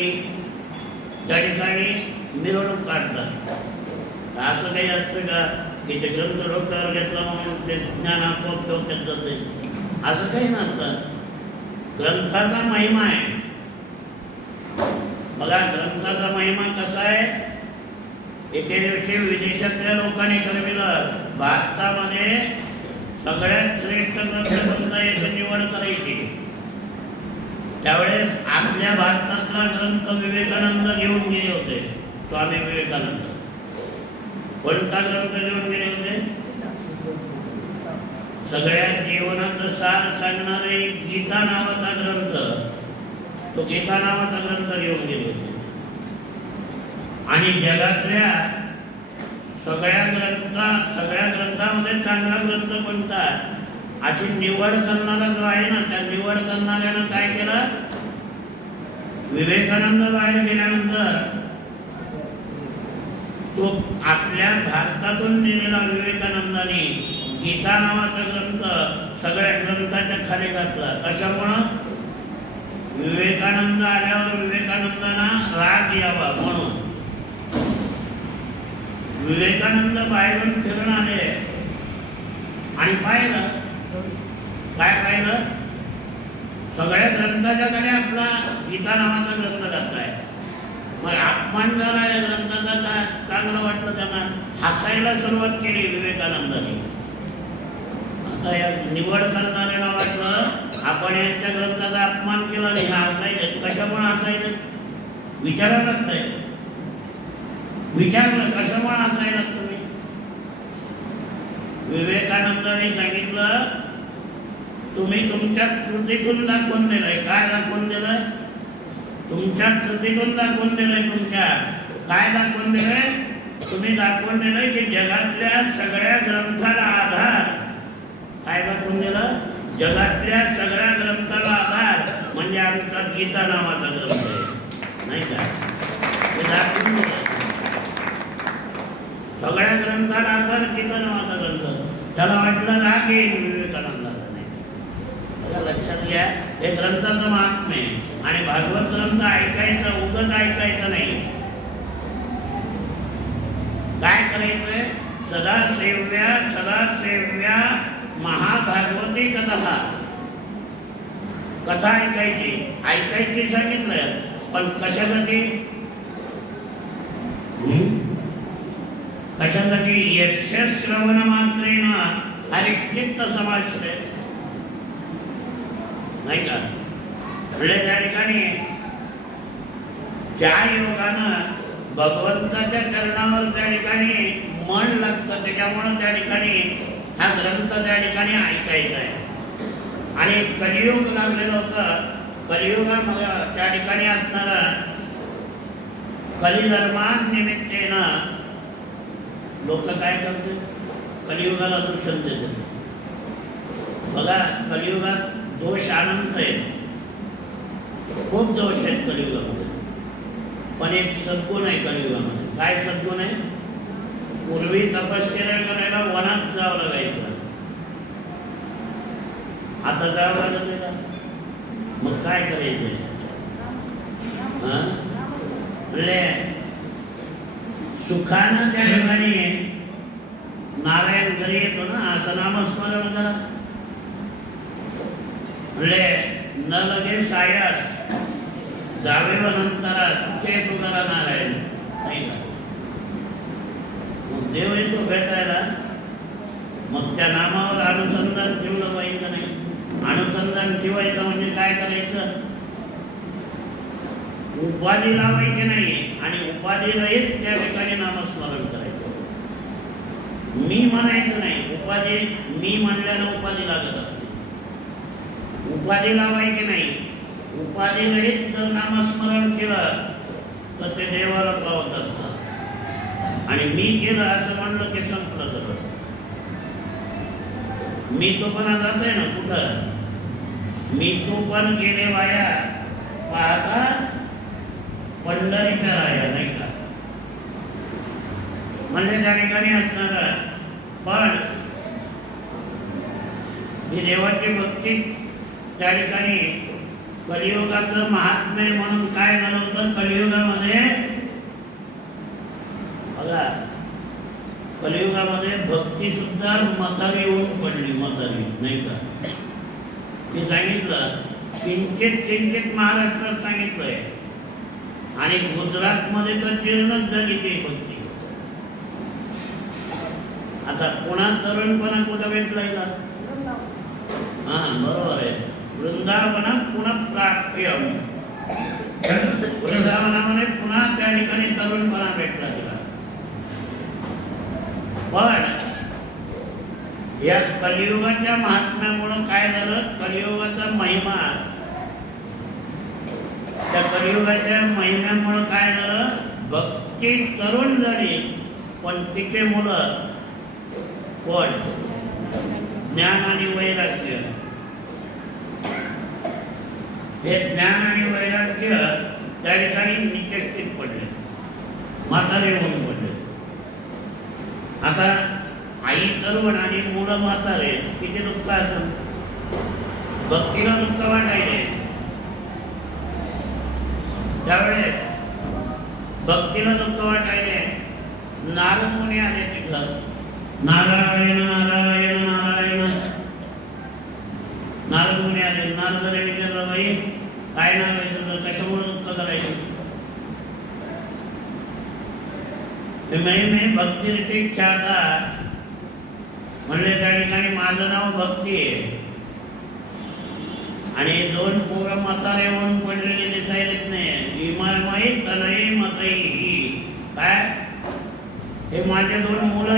की त्या ठिकाणी मिरवणूक काढतात. असं काही असतं का की ते ग्रंथ डोक्यावर घेतला म्हणून ते ज्ञान आपोआप डोक्यात जाते? असं काही नसतं. ग्रंथाचा महिमा आहे. बघा ग्रंथाचा महिमा कसा आहे. एके दिवशी विदेशातल्या लोकांनी ठरविलं भारतामध्ये सगळ्यात श्रेष्ठ ग्रंथ कोणता याची निवड करायची. त्यावेळेस आपल्या भारतातला ग्रंथ विवेकानंद घेऊन गेले होते. स्वामी विवेकानंद कोणता ग्रंथ घेऊन गेले होते? सगळ्या जीवनाचं सार सांगणारे गीता नावाचा ग्रंथ, तो गीता नावाचा ग्रंथ घेऊन गेले होते. आणि जगातल्या सगळ्या ग्रंथामध्ये चांगला ग्रंथ कोणता अशी निवड करणारा जो आहे ना, त्या निवड करणाऱ्यानं काय केलं? विवेकानंद बाहेर गेल्यानंतर तो आपल्या भारतातून दिलेला विवेकानंदाने गीता नावाचा ग्रंथ सगळ्या ग्रंथाच्या खाली घातला. कशामुळं? विवेकानंद आल्यावर विवेकानंदांना राग यावा म्हणून. विवेकानंद बाहेरून फिरून आले आणि पाहिलं, काय पाहिलं? सगळ्या ग्रंथाच्या कडे आपला गीता नावाचा ग्रंथ घातलाय. मग अपमान झाला या ग्रंथाचा. काय चांगलं वाटलं त्यांना, हसायला सुरुवात केली विवेकानंदांनी. आता या निवड करणाऱ्याला वाटलं आपण यांच्या ग्रंथाचा अपमान केला आणि हसायले. कशामुळे हसायले विचारावं लागतंय. विचारलं कशामुळे हसायला तुम्ही? विवेकानंदांनी सांगितलं तुम्ही तुमच्या कृतीतून दाखवून दिलंय. काय दाखवून दिलंय? तुमच्या कृतीतून दाखवून दिलंय. तुमच्या काय दाखवून दिलंय? तुम्ही दाखवून दिलंय की जगातल्या सगळ्या ग्रंथाला आधार काय दाखवून दिलं? जगातल्या सगळ्या ग्रंथाला आधार म्हणजे आमचा गीता नावाचा ग्रंथ आहे, नाही का? ते दाखवून दिलं. सगळ्या ग्रंथाला आधार गीता नावाचा ग्रंथ. त्याला वाटलं राग येईल विवेकानंदाला. नाही, लक्षात घ्या, हे ग्रंथाचं महात्म्य आहे. आणि भागवत ग्रंथ ऐकायचा, उगाच ऐकायचं नाही. काय करायचंय? सदा सेव्या महाभागवती कथा. कथा ऐकायची सांगितलं. पण कशासाठी? कशासाठी? यस्य श्रवण मात्रेन हरिश्चित्त समाश्रय, नाही का? त्या ठिकाणी ज्या योगानं भगवंताच्या चरणावर त्या ठिकाणी मन लागतं, त्याच्यामुळं त्या ठिकाणी हा ग्रंथ त्या ठिकाणी ऐकायचा आहे. आणि कलियुग लागलेलं होतं. कलियुगामध्ये त्या ठिकाणी असणारा कलिधर्मानिमित्तेनं लोक काय करते? कलियुगाला दूषण देते. बघा कलियुगात दोष अनंत आहेत. खूप दोष आहेत कलियुगामध्ये. पण एक सद्गुण आहे कलियुगामध्ये. काय सद्गुण आहे? पूर्वी तपश्चर्या करायला वनात जावं लागायचं. आता जावं लागत का? मग काय करायचं? सुखानं त्या ठिकाणी नारायण घरी येतो ना, असं नामस्मरण करा. न लगे सायास जावे व नंतरा सुखे तुकारा नारायण, नाही का? मग देव येतो भेटायला. मग त्या नामावर अनुसंधान ठेवलं पाहिजे नाही. अनुसंधान ठेवायचं म्हणजे काय करायचं? उपाधी लावायची नाही आणि उपाधी रहित त्या ठिकाणी नामस्मरण करायचं. मी म्हणायचं नाही. उपाधी मी म्हणल्यानं उपाधी लागत असते. उपाधी लावायची नाही. उपाधी रहित जर नामस्मरण केलं तर ते देवाला पावत असतं. आणि मी केलं असं म्हणलं की संपलं सगळं. मी तो पण जात आहे ना कुठं? मी तो पण गेले वाया पाहता पंढरीच्या राया, नाही का? म्हणजे त्या ठिकाणी असणार. पण ही देवाची भक्ती त्या ठिकाणी कलियुगाचं महात्म्य म्हणून काय झालं होतं? भक्ती सुद्धा म्हातारी येऊन पडली, म्हातारी नाही का. मी सांगितलं किंचित महाराष्ट्रात सांगितलंय आणि गुजरातमध्ये तर जीर्णच झाली ती भक्ती. आता पुन्हा तरुणपणा कुठं भेटला हिला? हा बरोबर आहे, वृंदावनात पुन्हा प्राप्य, वृंदावनामध्ये पुन्हा त्या ठिकाणी तरुणपणा भेटला तिला. पण या कलियुगाच्या महात्म्यामुळं काय झालं, कलियुगाचा महिमा, त्या कलियुगाच्या महिम्यामुळं काय झालं, भक्ती तरुण झाली पण तिचे मुलं कोण, ज्ञान आणि वैराग्य. हे ज्ञान आणि वैराग्य त्या ठिकाणी निश्चित पडले, म्हातारे होऊन पडले. आता आई तरुण आणि मुलं म्हातारे, किती दुःख असेल, भक्तीला दुःख वाटायले. त्यावेळेस भक्तीला दुःख वाटायले नारद मुनी आले तिथं, नारायण नारायण नारायण. नारद मुनी आले, नारदाने विचारलं, बाई काय नाव आहे तुझं, कशामुळे दुःख करायचं? मी भक्ती रीती इच्छा म्हणले, त्या ठिकाणी माझं नाव भक्ती आहे आणि दोन पोरं म्हातारे होऊन पडलेले दिसायलेच नाही, इमय तनय मतई. काय हे माझे दोन मुलं